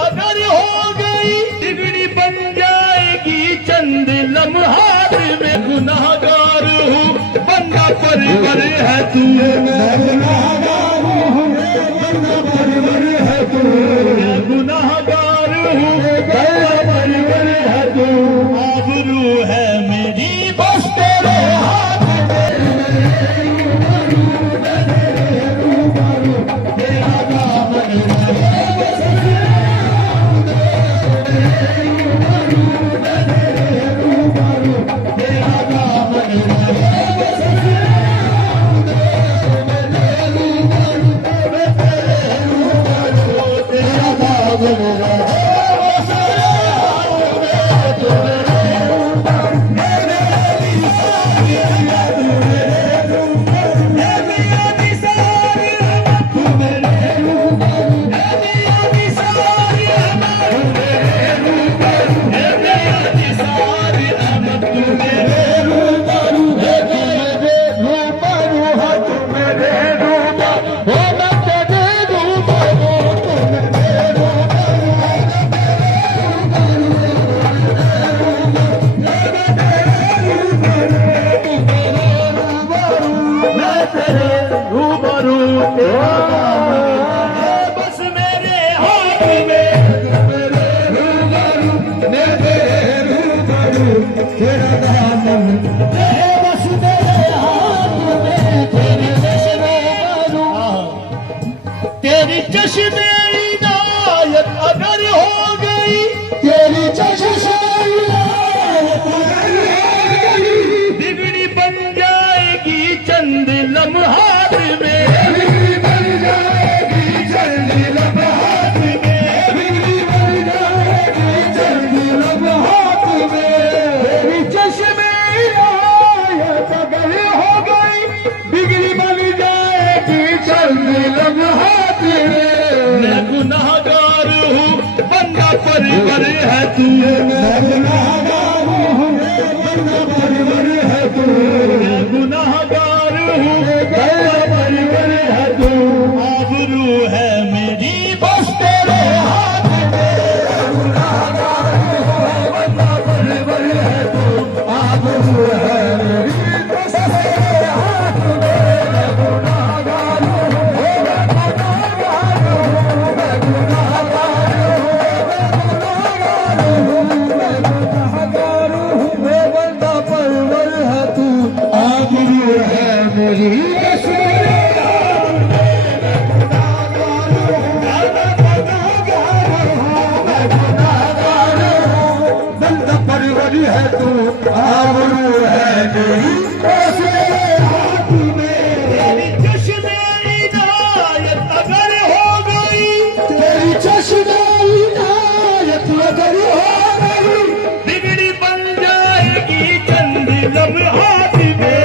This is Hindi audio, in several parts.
अगर हो गई बिगड़ी बन जाएगी चंद लम्हात में। गुनाहगार हूँ बंदा परवर है तू, मैं गुनाहगार हूँ बंदा परवर है तू, मैं गुनाहगार हूँ बंदा परवर है तू। आबरू है मेरी बस तेरे हाथ बस मेरे हाथ में तेरा दामन है, बस तेरे हाथ में तेरे चश्मे तेरी चश्मे इनायत अगर हो गई, तेरी चश्मे इनायत अगर हो गई बिगड़ी बन जाएगी चंद लम्हात में। गुनाहगार हूँ बंदा परवर है तू, मैं गुनाहगार हूँ बंदा परवर है तू, मैं गुनाहगार हूँ बंदा परवर है तू। आबरू है मेरी बस तेरे हाथ में, गुनाहगार हूँ बंदा परवर है तू। आबरू है मेरी बस तेरे हाथ में, गुनाहगार हूँ है तू। आबरू है मेरी बस तेरे हाथ में, तेरी चश्मे इनायत अगर हो गई, तेरी चश्मे इनायत अगर हो गई बिगड़ी बन जाएगी चंद लम्हात में,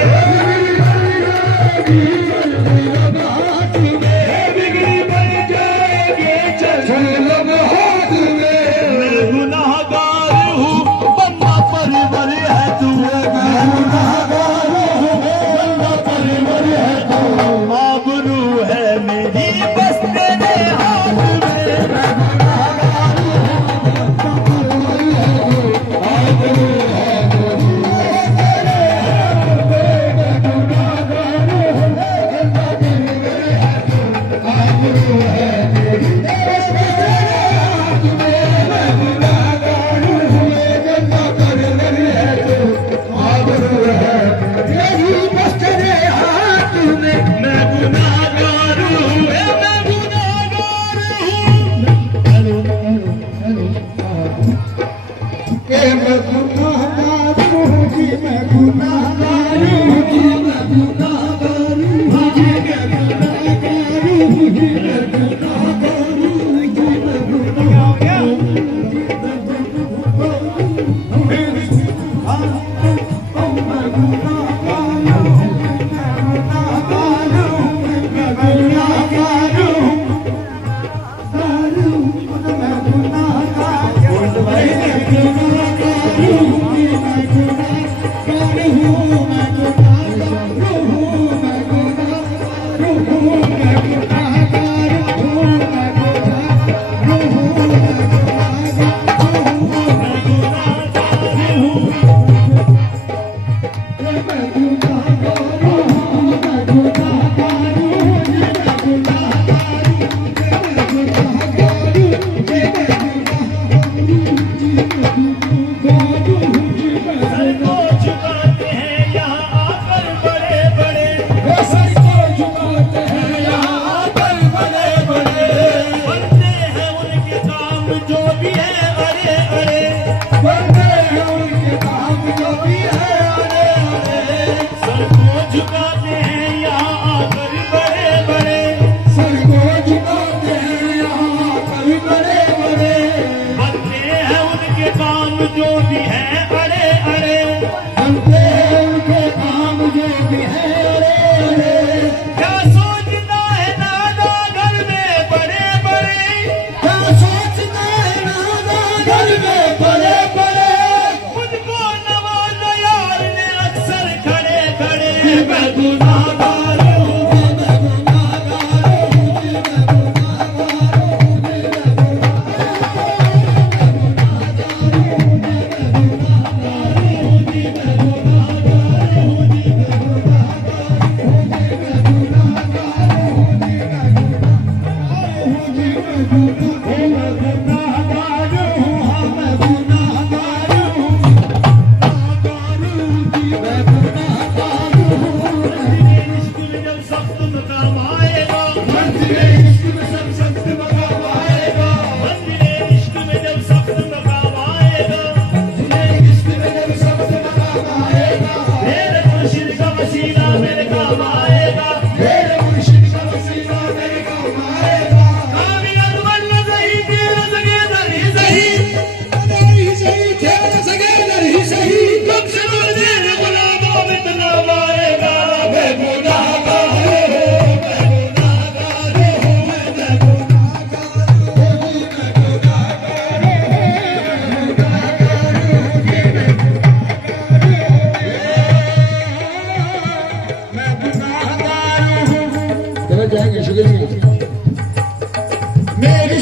बिगड़ी बन जाएगी चंद लम्हात में। मैं गुनाहगार हूँ बंदा परवर है तू, मैं गुनाहगार हूँ बंदा परवर है तू। आबरू है मेरी बस तेरे हाथ में, मैं गुनाहगार हूँ बंदा परवर है तू। आबरू है मेरी बस तेरे हाथ में, मैं गुनाहगार हूँ बंदा परवर है तू। आबरू है मेरी बस तेरे हाथ में, मैं गुनाहगार हूँ बंदा परवर है तू। आबरू है मेरी बस तेरे हाथ में, मैं गुनाहगार हूँ, मैं गुनाहगार हूँ। हेलो हेलो हेलो, मैं गुनाहगार हूँ जी, मैं गुनाहगार हूँ जी, मैं गुनाहगार हूँ जी, मैं गुनाहगार हूँ जी, मैं गुनाहगार हूँ जी, मैं गुनाहगार हूँ जी, मैं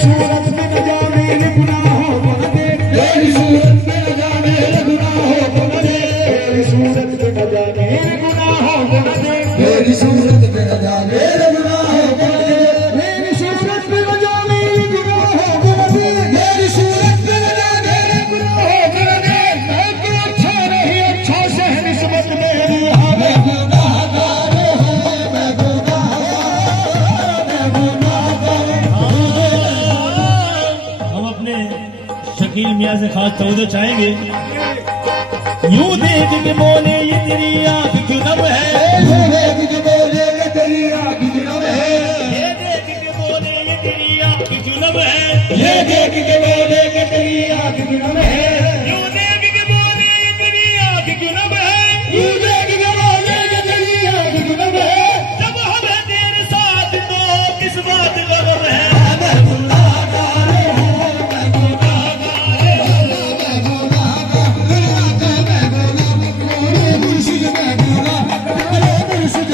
सूरत में न जाने गुनाहों को न दे, तेरी सूरत में न जाने गुनाहों को न दे, तेरी सूरत में न जाने गुनाहों को न दे, तेरी सूरत में न जाने गुनाहों को न दे, तेरी सूरत में न जाने गुनाहों को न दे, तेरी सूरत में न जाने गुनाहों को न दे। मैं तो अच्छा नहीं अच्छा से है निस्बत मेरी, हमें गुनाहगार है, मैं हम अपने शकील मियाँ से खास तवज्जो चाहेंगे। यूं देख के बोले ये तेरी आँख क्यों नम है, यूं देख के बोले ये तेरी आँख क्यों नम है, ये देख के बोले ये तेरी आँख क्यों नम है, ये देख के बोले कि तेरी आँख क्यों नम है, यूं देख के बोले ये तेरी आँख क्यों नम है, यूं देख के बोले कि तेरी आँख क्यों नम है। जब हम हैं तेरे साथ तो किस बात का गम है। मैं गुनाहगार हूँ, मैं गुनाहगार हूँ, मैं गुनाहगार हूँ, मैं मुर्शिद, मैं गुनाहगार, मुर्शिद,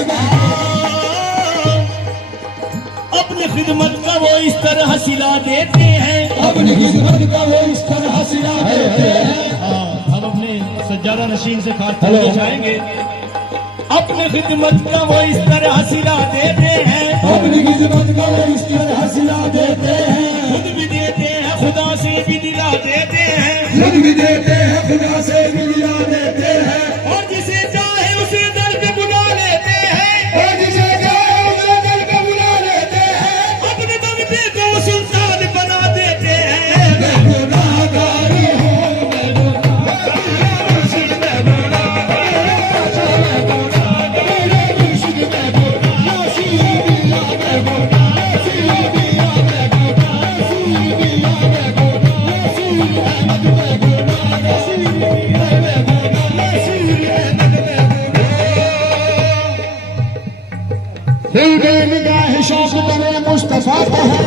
अपनी खिदमत का वो इस तरह सिला देते हैं, अपनी किस्मत का वो इस तरह सिला देते हैं। हम अपने सज्जादा नशीन से खास तवज्जो चाहेंगे। अपनी खिदमत का वो इस तरह सिला देते हैं, अपनी किस्मत का वो इस तरह सिला देते हैं, खुद भी देते हैं खुदा से भी दिला देते हैं, खुद भी देते हैं खुदा से भी दिला देते हैं, और जिसे चाहे उसे दर पे बुला लेते हैं, और जिसे चाहे उसे दिल पे बुला लेते हैं। अपने बंदे को सुल्तान बना देते हैं। मैं गुनाहगार हूँ, मैं गुनाहगार, मुर्शिद, मैं गुनाहगार, मैं गुनाहगार, मुर्शिद, मैं गुनाहगार, नसीब दिया मैं गुनाहगार, नसीब दिया मैं गुनाहगार, नसीब दिया मैं गुनाहगार, नसीब अहमद मैं गुनाहगार, नसीब दिया मैं गुनाहगार, नसीब अहमद मैं गुनाहगार। दिल में निगाह शौक करे मुस्तफा को है,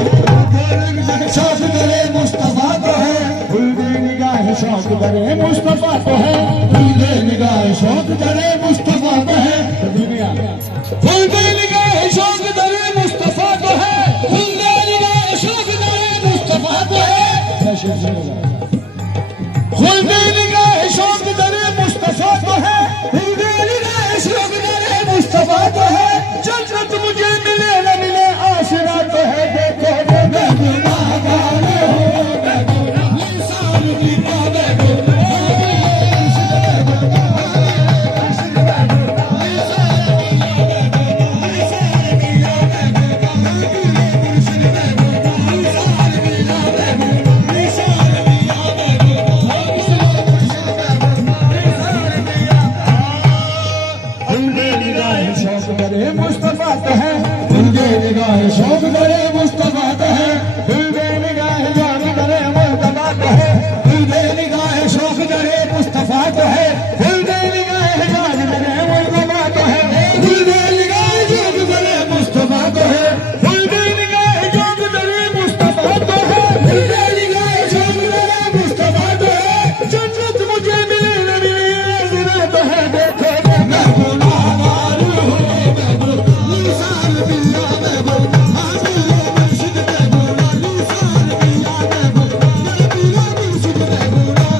शौक करे मुस्तफा को है, दिल में निगाह शौक करे मुस्तफा को है, दिल में निगाह शौक करे मुस्तफा को है, दिल में निगाह शौक करे मुस्तफा को है, दिल में निगाह शौक करे मुस्तफा को है, दिल में निगाह शौक करे मुस्तफा को है, दिल में निगाह शौक करे मुस्तफा को है। जन्नत मुझे मिले न मिले आसरा तो है, देखो मैं गुनाहगार हूँ, मैं गुनाहगार, इंसान बिना मैं शौक करे मुस्तफा तो है, उनके निगाह शौक करे मुस्तफा तो है, उनके निगाह जान करे मुस्तफा तो है, उनके निगाह शौक करे मुस्तफा तो है, उनके निगाह जान करे मुस्तफा तो है, उनके निगाह शौक करे मुस्तफा तो है, उनके निगाह शौक करे मुस्तफा तो है, उनके निगाह शौक करे मुस्तफा तो है। जन्नत मुझे मिले न मिले आसरा तो है, देखो मैं गुनाहगार हूँ, मैं गुनाहगार, इंसान बिना मैं गुनाहगार, मुर्शिद मैं गुनाहगार, इंसान बिना मैं गुनाहगार, मुर्शिद मैं गुनाहगार।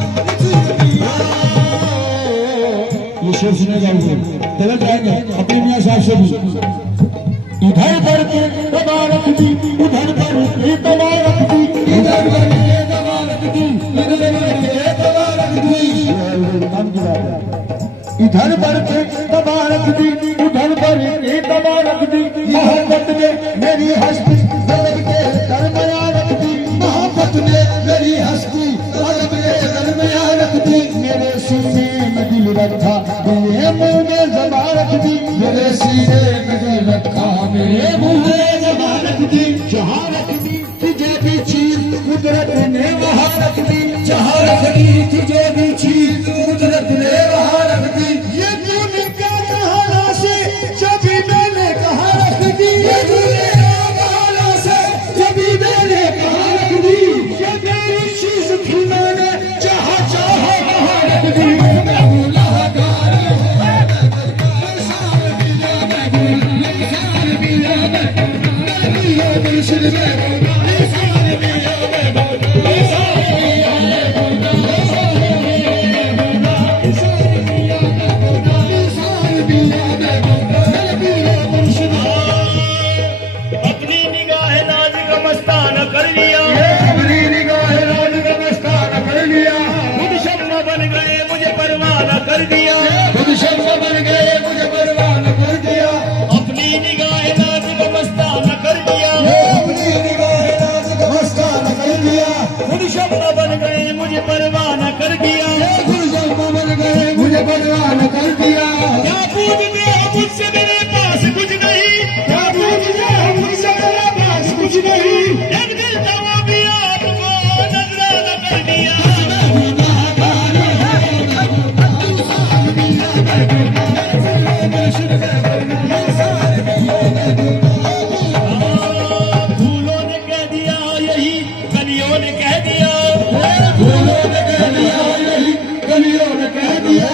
ये शेर सुने जाएंगे, तलब आएंगे अपने मियाँ साहब से भी। इधर पर के तबारक दी, उधर पर के तबारक दी, इधर पर के तबारक दी, इधर पर के तबारक दी। इधर पर के तबारक दी, उधर पर के तबारक दी, मोहब्बत ने मेरी हस्ती गलब के दरमियान रख दी, मोहब्बत ने मेरी हस्ती गलब के दरमियान रख दी, मेरे सीने में दिल रखा, मेरे मुंह में ज़बान रख दी, मेरे सीने में दिल रखा, मेरे मुंह में ज़बान रख दी, जहाँ रख दी तुझे भी चीज कुदरत ने वहाँ रख दी, जहाँ रख दी तुझे भी चीज कुदरत ने वहाँ रख दी। ये तूने क्या कहा से जभी मैंने कहा रख दी, ये तूने क्या कहा से जभी मैंने कहा रख दी, ये तेरी चीज थी मैंने जहाँ चाहा वहाँ रख दी। मैं गुनाहगार हूँ, मैं इंसान बिना मैं गुनाहगार, इंसान बिना मैं गुनाहगार, मुर्शिद मैं गुनाहगार, इंसान बिना शम्मा बन गए मुझे परवाना कर दिया, गुलशम्मा बन गए मुझे परवाना कर दिया। क्या पूछते हो मुझसे मेरे पास कुछ नहीं, क्या पूछते हो मुझसे मेरे पास कुछ नहीं। जब दिल था वो भी आपको नजराना कर दिया। फूलों ने कह दिया यही कलियों ने कह दिया, फूलों ने कह दिया यही कलियों ने कह दिया।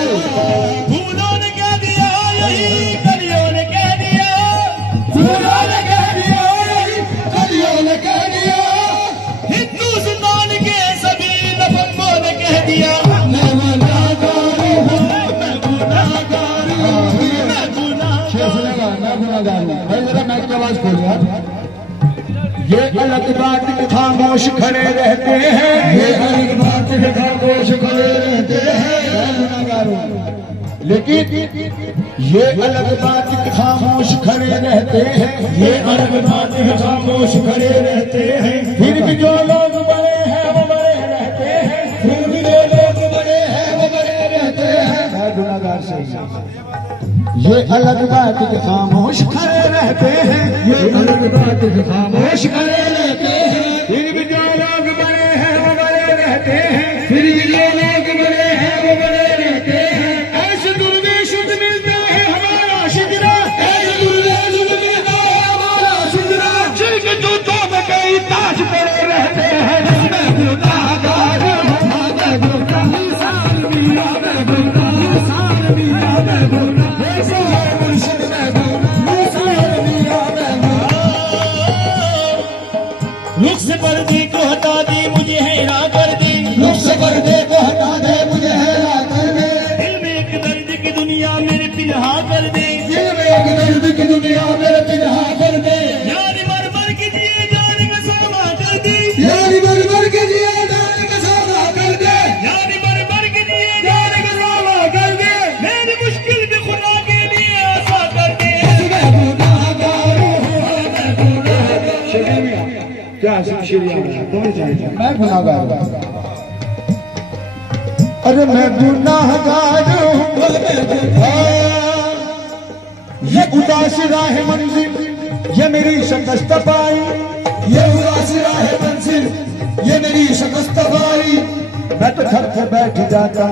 फूलों ने कह दिया यही कलियों ने कह दिया, फूलों ने कह दिया यही कलियों ने कह दिया। हिंदुस्तान के सभी नफंगों ने कह दिया। मैं गुनाहगार हूँ, मैं गुनाहगार हूँ, मैं गुनाहगार। सुनेगा मैं गुनाहगार हूँ। भाई जरा माइक की आवाज खोल यार। ये अलग बात के खामोश खड़े रहते हैं, ये अलग बात के खामोश खड़े रहते हैं। मैं गुनाहगार हूँ, लेकिन ये अलग बात के खामोश खड़े रहते हैं, ये अलग बात के खामोश खड़े रहते हैं। फिर भी जो लोग बड़े हैं वो बड़े रहते हैं, फिर भी जो लोग बड़े हैं वो बड़े रहते हैं। मैं गुनाहगार सही। ये अलग बात के खामोश खड़े रहते हैं, ये अलग बात के खामोश खड़े रहते हैं। फिर भी जो लोग बड़े हैं वो बड़े रहते हैं, फिर भी जो लोग बड़े हैं वो बड़े रहते हैं। ऐसे दुर्देश मिलता है हमारा शिजरा, ऐसे दुर्देश मिलता है हमारा शिजरा। जिनके जूतों में कई ताज पड़े रहते हैं। मैं गुनाहगार हूँ, मैं गुनाहगार मिया, मैं गुनाहगार मिया, मैं गुनाहगार। रुख से पर्दे को हटा दी मुझे हैरा कर दी, रुख से पर्दे को हटा दे मुझे हैरा कर दे। दिल में एक दर्द की दुनिया मेरे पिन्हा कर दे, दिल में एक दर्द की दुनिया मेरे पिन्हा कर दे। यारी मर मर के जिए जान का सौदा कर दी, यारी मर मर के जिए जान का सौदा कर दे, यारी मर मर के जिए जान का सौदा कर दे। मेरी मुश्किल भी खुदा के लिए आसा कर दे। मैं गुनाहगार हूँ, मैं गुनाहगार। क्या मैं गुनाहगार हूँ। अरे मैं गुनाहगार हूँ। ये उदास राह मंजिल ये मेरी शिकस्त पाई, ये उदास राह मंजिल ये मेरी शिकस्त पाई। मैं तो थक के बैठ जाता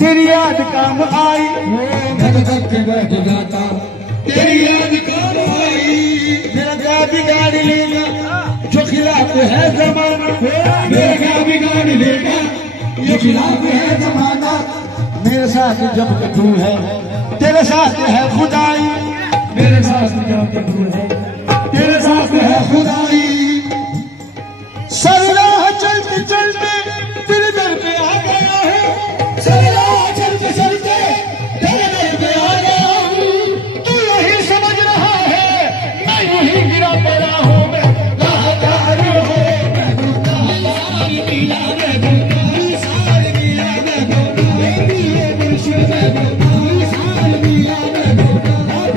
तेरी याद काम आई, मैं तो थक के बैठ जाता तेरी याद काम आई। मेरा क्या बिगाड़ लेगा जो खिलाफ है जमाना, मेरा क्या बिगाड़ लेगा जो खिलाफ है जमाना। मेरे साथ जब तक तू है तेरे साथ है खुदाई, मेरे साथ जब तक तू है तेरे साथ है खुदाई। सरराह चलते चलते तेरे दर पे आ गया है, सरराह चलते चलते तेरे दर पे आ गया हूँ। तू यही समझ रहा है मैं यही गिरा पड़ा हूँ। मैं गुनाहगार हूँ, मैं गुनाहगार मिया, मैं गुनाहगार मिया, मैं गुनाहगार मुर्शिद, मैं गुनाहगार मिया, मैं गुनाहगार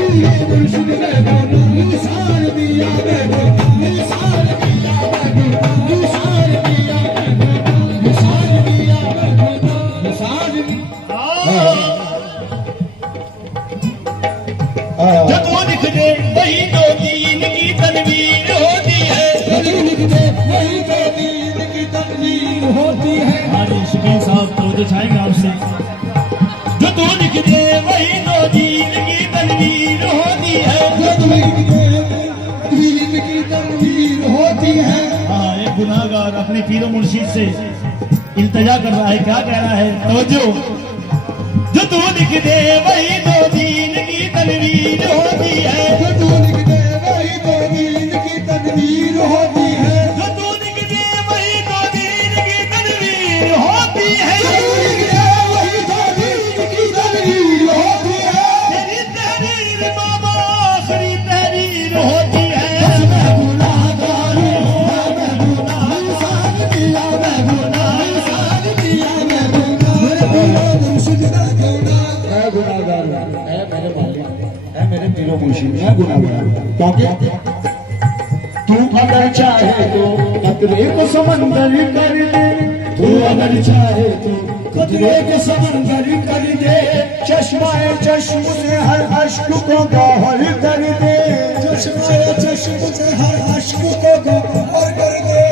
मुर्शिद, मैं गुनाहगार मिया, मैं गुनाहगार मिया, मैं गुनाहगार मिया, मैं गुनाहगार मिया। जो तू लिख दे वही दो दीन की तनवीर होती है, लिख दे वही तो दीन की तकदीर होती है। हमारे शकील साहब तो दिखाएंगे आपसे। जो तू लिख दे वही दो दीन की तनवीर होती है, जो तू लिख दे दीन की तकदीर होती है। हाँ एक गुनाहगार अपने पीरो मुर्शिद से इल्तजा कर रहा है, क्या कह रहा है तवज्जो। जो तू लिख दे वही दो दीन की तनवीर होती है, जो तू लिख दे वही तो दीन की तकदीर होती है। जो तू लिख दे वही दो दीन की तनवीर होती है। जो तू लिख दे वही तो दीन की तकदीर होती है। तेरी तहरीर बाबा आखिरी तहरीर होती है। मैं गुनाहगार हूँ, मैं गुनाहगार मिया, मैं गुनाहगार मिया, मैं गुनाहगार मुर्शिद, मैं गुनाहगार हूँ। ऐ मेरे मालिक, ऐ मेरे पीरो मुर्शिद, मैं गुनाहगार हूँ। क्योंकि तू अगर चाहे तो कतरे को समंदर कर दे, तू अगर चाहे तो खतरे के समंदर कर दे, चश्माए चश्म से हर अश्क को गौहर कर दे, चश्माए चश्म से हर अश्क को गौहर कर दे।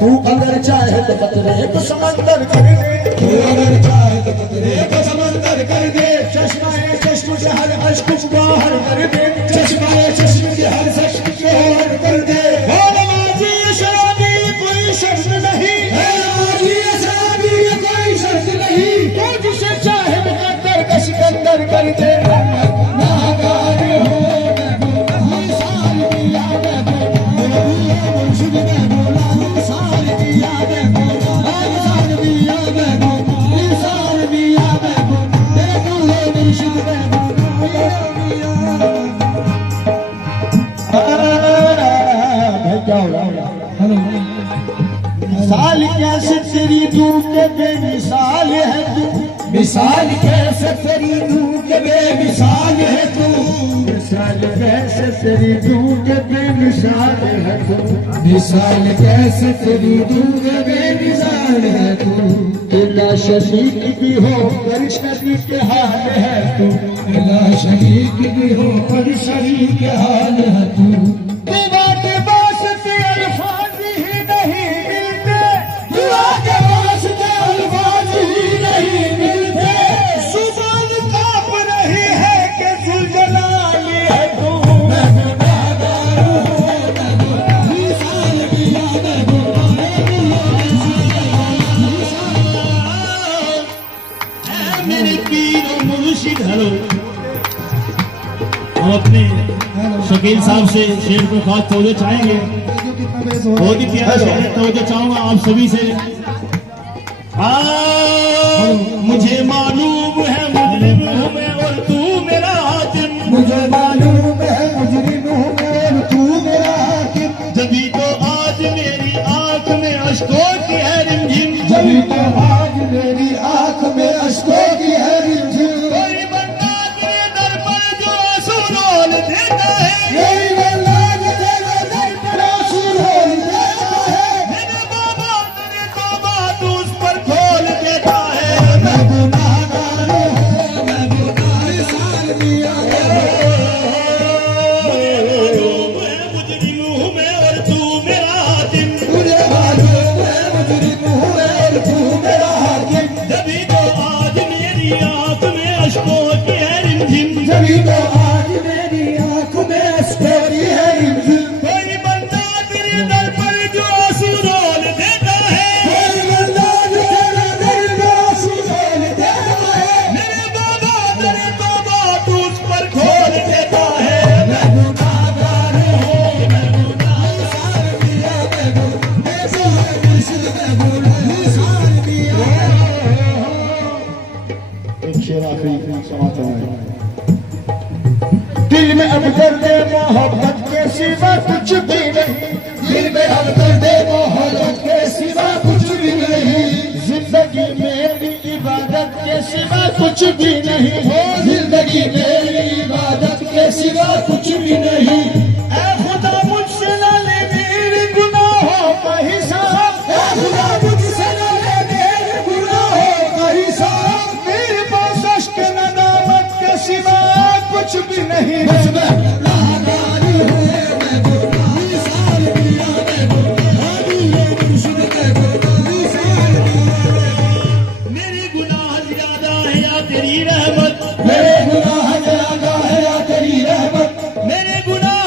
तू अगर चाहे तो खतरे को समंदर कर दे, तू अगर चाहे तो खतरे को समंदर कर दे, चश्माए चश्म से हर अश्क को गौहर कर दे, चश्माए चश्म से हर अश्क को गौहर कर दे। शर्त नहीं है, कोई शर्त नहीं, तो जिसे चाहे मुकद्दर का सिकंदर कर दे। नागार हो साल की याद मुर्शिद में बोला, साल की याद साल की याद साल की याद मुर्शिद में क्या हो रहा है? मिसाल कैसे तेरी दूर के बेमिसाल है तू, मिसाल कैसे तेरी दूर के बेमिसाल है तू, मिसाल कैसे तेरी दूर के बेमिसाल है तू, मिसाल कैसे तेरी दूर के बेमिसाल है तू। तेरा शरीक भी हो पर शरीक के हाल है तू, तेरा शरीक भी हो पर शरीक के हाल है तू। हेलो, हम अपने शकील साहब से शेर को खास तवज्जो चाहेंगे। बहुत ही प्यारा शेर है, तवज्जो चाहूंगा आप सभी से। मुझे मालूम है मुजरिम हूँ मैं और तू मेरा हाकिम, मुझे मालूम है मुजरिम हूँ मैं और तू मेरा हाकिम, जभी तो आज मेरी आंख में अश्कों की है रिमझिम, जभी तो आज मेरी आंख में अश्कों की है रिमझिम। देता है यही वल्लाह तेरे दर पर आंसू रोल देता है, मेरे बाबा तेरे तौबा तू उस पर खोल देता है। मैं गुनाहगार हूँ, मैं गुनाह साल दिया मुजरिम हूँ मैं और तू मेरा हाकिम, मुझे मालूम है मुजरिम हूँ मैं और तू मेरा हाकिम, जभी तो आज मेरी आंख में अश्कों की है रिमझिम, जभी तो आज मेरी आंख में अश्कों की है रिमझिम। कोई बंदा तेरे दर पर जो आंसू रोल देता है, कोई बंदा जो तेरे दर पर आंसू रोल देता है, मेरे बाबा तेरे तौबा तू उस पर खोल देता है। मैं गुनाहगार हूँ, मैं गुनाह साल दिया, मैं गुनाह मुर्शिद में गुनाह साल दिया। एक शेर आखिरी समाता है। दिल में अब दर्द मोहब्बत के सिवा कुछ भी नहीं, दिल में अब दर्द मोहब्बत के सिवा कुछ भी नहीं, जिंदगी मेरी इबादत के सिवा कुछ भी नहीं हो, जिंदगी मेरी इबादत के सिवा कुछ भी नहीं। ऐ खुदा मुझसे न ले मेरे गुनाहों का हिसाब, ऐ खुदा मुझसे न ले मेरे गुनाहों का हिसाब, मेरे पास अश्क नदामत के सिवा कुछ भी नहीं। मेरे गुनाह ज्यादा है या तेरी रहमत, मेरे गुनाह ज्यादा है या तेरी रहमत, मेरे गुनाह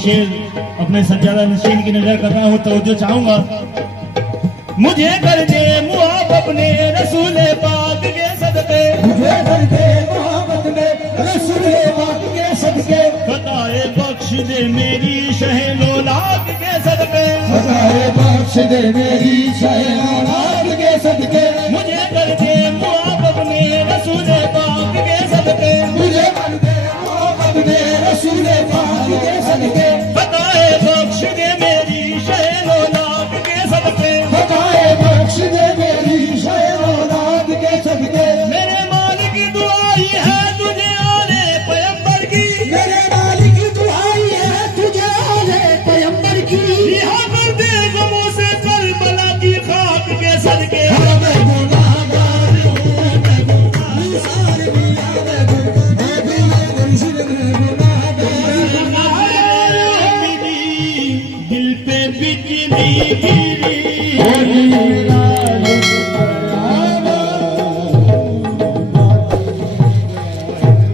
शेर अपने सज्जादा नशीन की नजर कर रहा हूँ, तवज्जो चाहूंगा। मुझे कर दे मुआफ अपने रसूल पाक के सदके, मुझे कर दे मोहब्बत में रसूल पाक के सदके, खताए बख्श दे मेरी शहनौलाद के सदके, खताए बख्श दे मेरी शहनाद के सदके, मुझे कर दे मुआफ अपने रसूल पाक के सदके, मुझे कर दे मोहब्बत में रसूल पाक के सदके, खताए बख्श दे मेरी शहनौलाद के सदके, खताए बख्श दे मेरी शहनाद के सदके। मेरे मालिक की दुआई है तुझे आने पैगंबर की, मेरे मालिक की दुआई है तुझे आले पैगंबर की, रिहा कर दे गमों से करबला की खाक के सदके। मैं गुनाहगार हूँ, मैं गुनाहगार मैं भी मुंशिद में गुनाहगार। दिल पे बिजली गिरी, मेरा